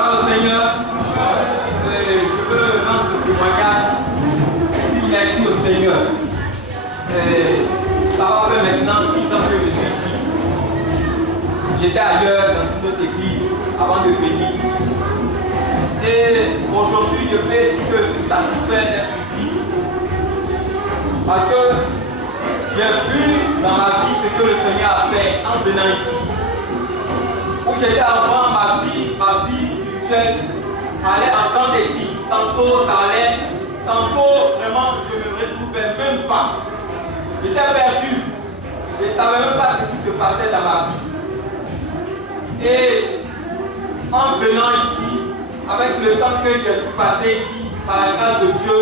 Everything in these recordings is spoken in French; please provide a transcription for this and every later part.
Gloire au Seigneur. Je veux dans ce témoignage dire merci au Seigneur. Ça va faire maintenant 6 ans que je suis ici. J'étais ailleurs dans une autre église avant de venir ici. Et aujourd'hui, je peux dire que je suis satisfait d'être ici. Parce que j'ai vu dans ma vie ce que le Seigneur a fait en venant ici. Où j'étais avant, ma vie spirituelle allait en temps des signes. Tantôt ça allait, tantôt vraiment je ne me retrouvais même pas. J'étais perdu. Je ne savais même pas ce qui se passait dans ma vie. Et en venant ici, avec le temps que j'ai pu passer ici, par la grâce de Dieu,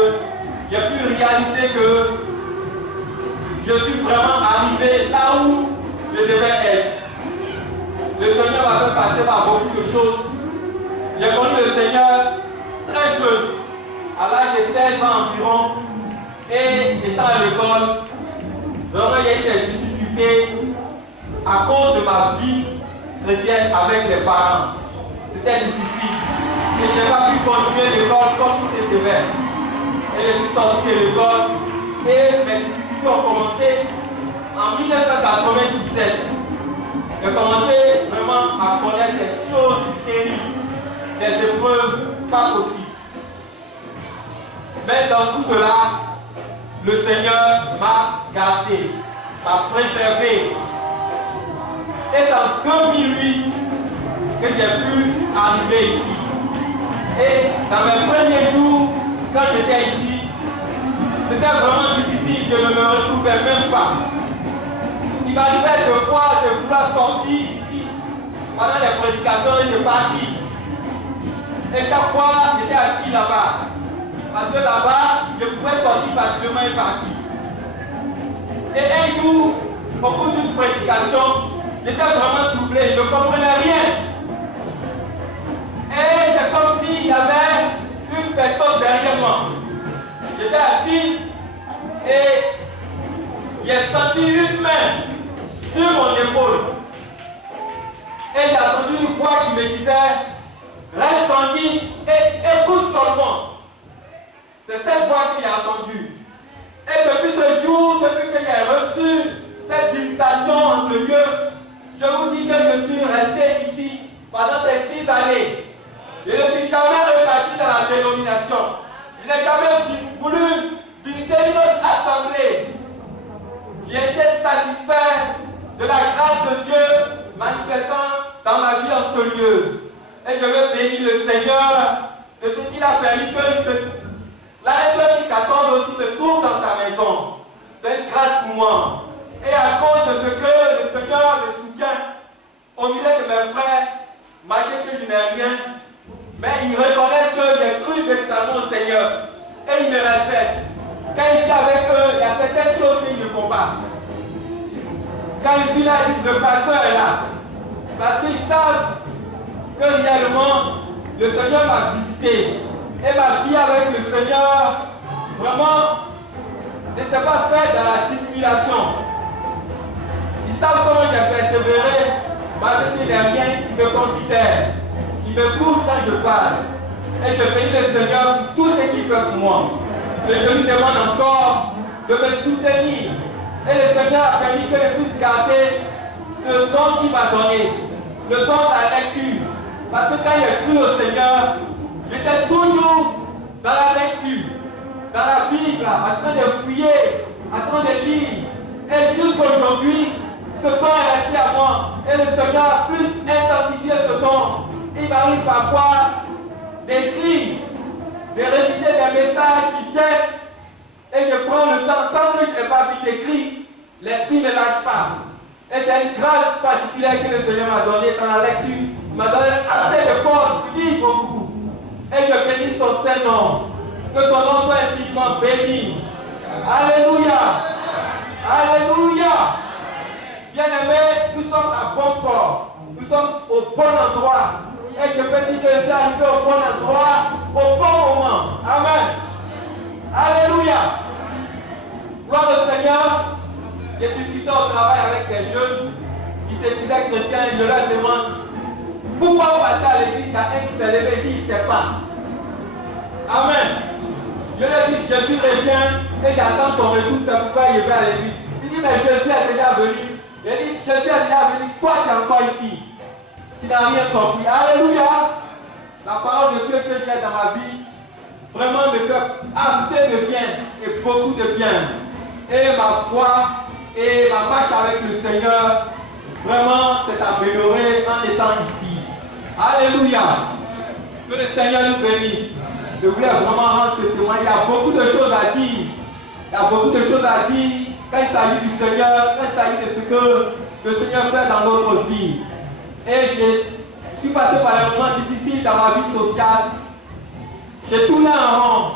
j'ai pu réaliser que je suis vraiment arrivé là où je devais être. Le Seigneur m'a fait passer par beaucoup de choses. J'ai connu le Seigneur très jeune, à l'âge de 16 ans environ, et étant à l'école, vraiment il y a eu des difficultés à cause de ma vie chrétienne avec les parents. C'était difficile. Et je n'ai pas pu continuer l'école comme tout était fait. Et je suis sorti de l'école et mes difficultés ont commencé en 1997. J'ai commencé vraiment à connaître des choses terribles, des épreuves pas possibles. Mais dans tout cela, le Seigneur m'a gardé, m'a préservé. Et c'est en 2008 que j'ai pu arriver ici. Et dans mes premiers jours, quand j'étais ici, c'était vraiment difficile, je ne me retrouvais même pas. Il m'arrivait de fois de vouloir sortir ici pendant les prédications et de partir. Et chaque fois, j'étais assis là-bas. Parce que là-bas, je pouvais sortir facilement et partir. Et un jour, au cours d'une prédication, j'étais vraiment troublé, je ne comprenais rien. Et c'est comme s'il y avait une personne derrière moi. J'étais assis et j'ai senti une main sur mon épaule. Et j'ai entendu une voix qui me disait, reste tranquille et écoute seulement. C'est cette voix que j'ai entendue. Et depuis ce jour, depuis que j'ai reçu cette visitation en ce lieu, je vous dis que je suis resté ici pendant ces 6 années. Je ne suis jamais reparti dans la dénomination. Je n'ai jamais voulu visiter une autre assemblée. J'ai été satisfait de la grâce de Dieu manifestant dans ma vie en ce lieu. Et je veux bénir le Seigneur de ce qu'il a permis que l'année 2014 aussi me trouve dans sa maison. C'est une grâce pour moi. Et à cause de ce que le Seigneur me soutient, au milieu de mes frères, malgré que je n'ai rien, mais ils reconnaissent que j'ai cru véritablement au Seigneur. Et ils me respectent. Quand je suis avec eux, il y a certaines choses qu'ils ne font pas. Quand je suis là, ils disent le pasteur est là. Parce qu'ils savent que réellement, le Seigneur m'a visité. Et ma vie avec le Seigneur, vraiment, ne s'est pas faite dans la dissimulation. Ils savent comment j'ai persévéré, malgré qu'il n'y a rien, ils me considèrent. Ils me poussent quand je parle. Et je bénis le Seigneur pour tout ce qu'il fait pour moi. Et je lui demande encore de me soutenir. Et le Seigneur a permis que je puisse garder ce don qu'il m'a donné, le don de la lecture. Parce que quand j'ai cru au Seigneur, j'étais toujours dans la lecture, dans la Bible, en train de fouiller, en train de lire. Et jusqu'aujourd'hui, ce don est resté à moi. Et le Seigneur a plus intensifié ce don. Il m'arrive parfois d'écrire, de rédiger des messages qui viennent. Et je prends le temps, tant que je n'ai pas vu d'écrire, l'esprit ne me lâche pas. Et c'est une grâce particulière que le Seigneur m'a donnée dans la lecture. Il m'a donné assez de force pour lire beaucoup. Et je bénis son Saint-Nom. Que son nom soit infiniment béni. Alléluia. Alléluia. Bien-aimés, nous sommes à bon port. Nous sommes au bon endroit. Et je peux dire que je suis arrivé au bon endroit, au bon moment. Amen. Alléluia. Gloire au Seigneur. J'ai discuté au travail avec des jeunes qui se disaient chrétiens et je leur demande, Pourquoi vous partez à l'église, il y a un qui s'est levé et dit, il ne sait pas. Amen. Je lui ai dit, Jésus revient et j'attends son retour, c'est pourquoi il va à l'église. Il dit, mais Jésus est déjà venu. Il dit, Jésus est déjà venu, toi tu es encore ici. Tu n'as rien compris. Alléluia. La parole de Dieu que j'ai dans ma vie vraiment me fait assez de bien et beaucoup de bien. Et ma foi et ma marche avec le Seigneur vraiment s'est améliorée en étant ici. Alléluia. Que le Seigneur nous bénisse. Je voulais vraiment rendre ce témoignage. Il y a beaucoup de choses à dire. Il y a beaucoup de choses à dire quand il s'agit du Seigneur, quand il s'agit de ce que le Seigneur fait dans notre vie. Et je suis passé par un moment difficile dans ma vie sociale. J'ai tourné en rond.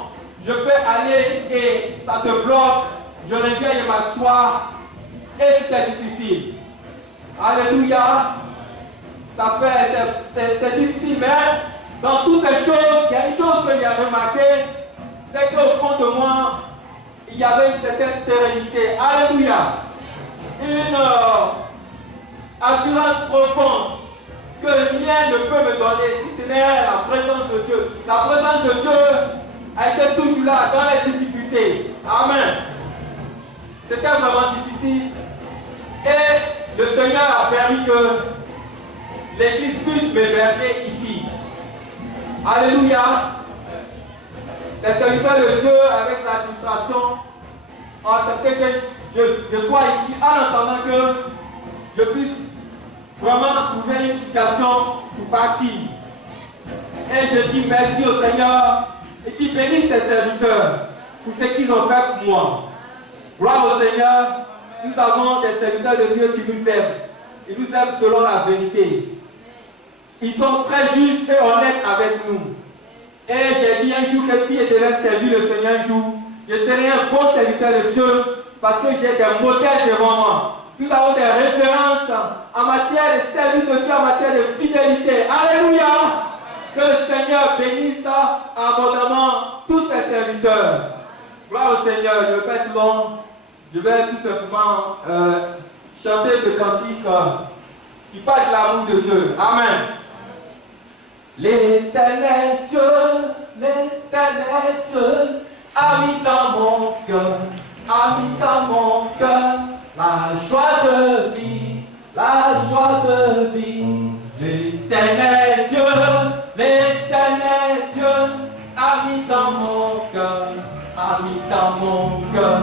Je peux aller et ça se bloque. Je reviens et m'assois. Et c'était difficile. Alléluia. Ça fait, c'est difficile, mais dans toutes ces choses, il y a une chose que j'ai remarqué, c'est qu'au fond de moi, il y avait une certaine sérénité. Alléluia. Une assurance profonde que rien ne peut me donner si ce n'est la présence de Dieu. La présence de Dieu a été toujours là dans les difficultés. Amen. C'était vraiment difficile. Et le Seigneur a permis que l'Église puisse m'héberger ici. Alléluia. Les serviteurs de Dieu avec l'administration ont accepté que je sois ici en attendant que je puisse vraiment trouver une situation pour partir. Et je dis merci au Seigneur et qui bénisse ses serviteurs pour ce qu'ils ont fait pour moi. Gloire au Seigneur, nous avons des serviteurs de Dieu qui nous aiment. Ils nous aiment selon la vérité. Ils sont très justes et honnêtes avec nous. Et j'ai dit un jour que si je devais servir le Seigneur un jour, je serais un bon serviteur de Dieu parce que j'ai des modèles devant moi. Nous avons des références en matière de service de Dieu, en matière de fidélité. Alléluia! Que le Seigneur bénisse abondamment tous ses serviteurs. Gloire au Seigneur, je vais pas être long. Je vais tout simplement chanter ce cantique qui parle de l'amour de Dieu. Amen. L'Éternel Dieu a mis dans mon cœur, la joie de vie, L'Éternel Dieu a mis dans mon cœur,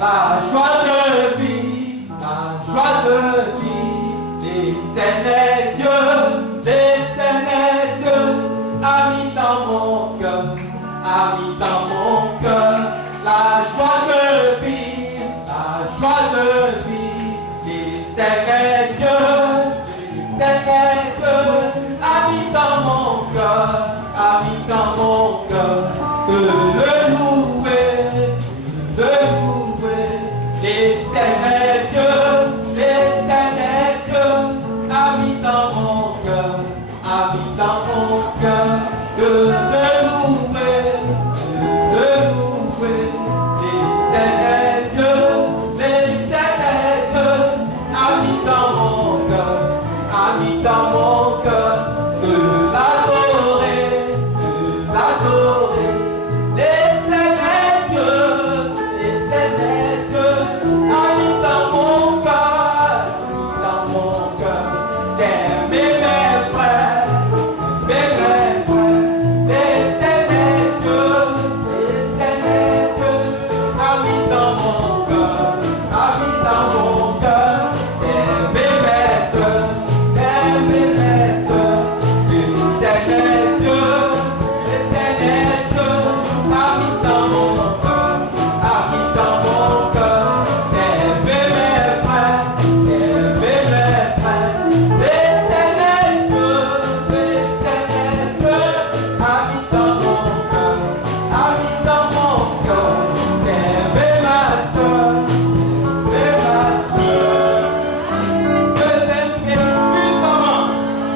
la joie de vie, L'Éternel Dieu a mis dans mon cœur,